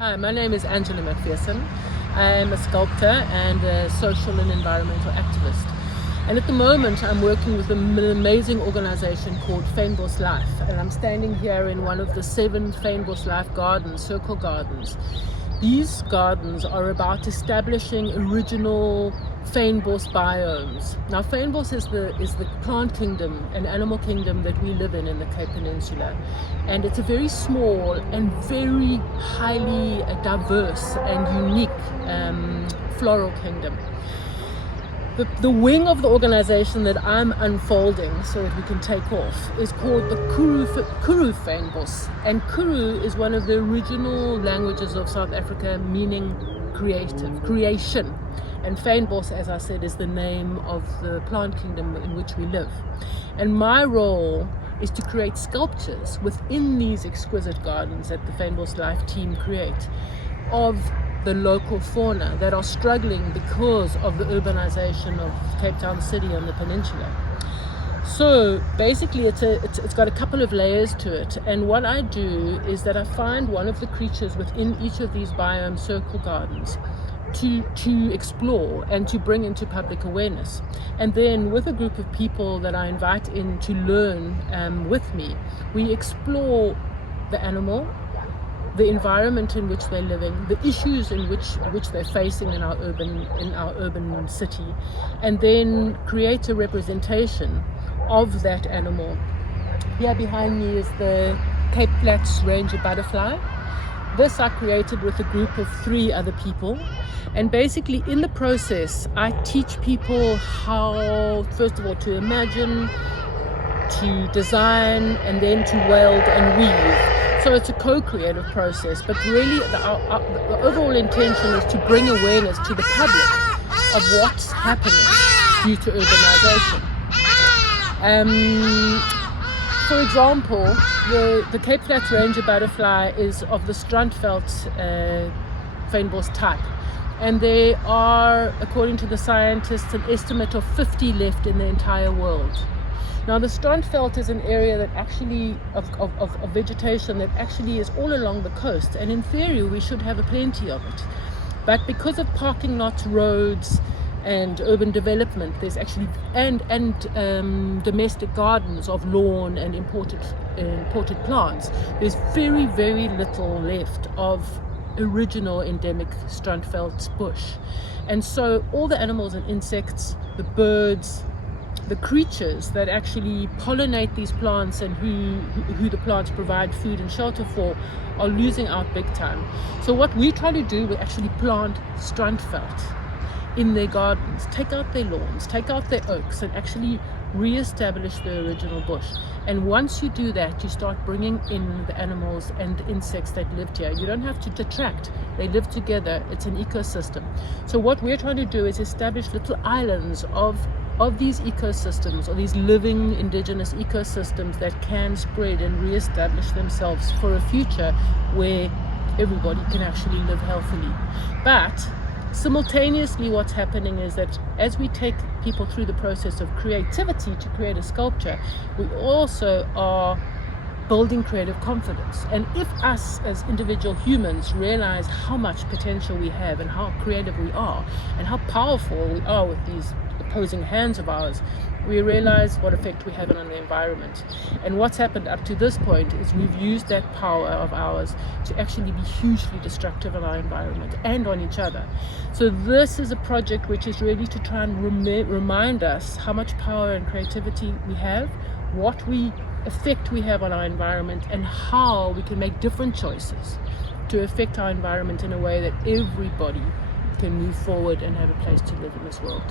Hi, my name is Mac Pherson. I am a sculptor and a social and environmental activist. And at the moment I'm working with an amazing organization called Fynbos Life. And I'm standing here in one of the 7 Fynbos Life gardens, circle gardens. These gardens are about establishing original Fynbos biomes. Now Fynbos is the plant kingdom and animal kingdom that we live in the Cape Peninsula. And it's a very small and very highly diverse and unique floral kingdom. The wing of the organization that I'm unfolding so that we can take off is called the Kuru Fynbos. And Kuru is one of the original languages of South Africa, meaning creation. And Fynbos, as I said, is the name of the plant kingdom in which we live. And my role is to create sculptures within these exquisite gardens that the Fynbos Life team create of the local fauna that are struggling because of the urbanization of Cape Town City and the peninsula. So basically it's got a couple of layers to it, and what I do is that I find one of the creatures within each of these biome circle gardens to explore and to bring into public awareness. And then with a group of people that I invite in to learn with me, we explore the animal, the environment in which they're living, the issues in which they're facing in our urban city, and then create a representation of that animal. Here behind me is the Cape Flats Ranger butterfly. This I created with a group of 3 other people, and basically in the process I teach people how, first of all, to imagine, to design, and then to weld and weave. So it's a co-creative process, but really the overall intention is to bring awareness to the public of what's happening due to urbanization. For example, the Cape Flats Ranger butterfly is of the Strandveld Fynbos type, and there are, according to the scientists, an estimate of 50 left in the entire world. Now the Strandveld is an area that actually of vegetation that actually is all along the coast, and in theory we should have a plenty of it. But because of parking lots, roads and urban development, there's actually and domestic gardens of lawn and imported plants, there's very, very little left of original endemic Strandveld bush. And so all the animals and insects, the birds, the creatures that actually pollinate these plants and who the plants provide food and shelter for are losing out big time. So what we try to do, we actually plant Strandveld in their gardens, take out their lawns, take out their oaks, and actually re-establish the original bush. And once you do that, you start bringing in the animals and the insects that lived here. You don't have to detract, they live together, it's an ecosystem. So what we're trying to do is establish little islands of these ecosystems, or these living indigenous ecosystems that can spread and re-establish themselves for a future where everybody can actually live healthily. But simultaneously what's happening is that as we take people through the process of creativity to create a sculpture, we also are building creative confidence. And if us as individual humans realize how much potential we have and how creative we are and how powerful we are with these opposing hands of ours, we realize what effect we have on the environment. And what's happened up to this point is we've used that power of ours to actually be hugely destructive on our environment and on each other. So this is a project which is really to try and remind us how much power and creativity we have, what effect we have on our environment, and how we can make different choices to affect our environment in a way that everybody can move forward and have a place to live in this world.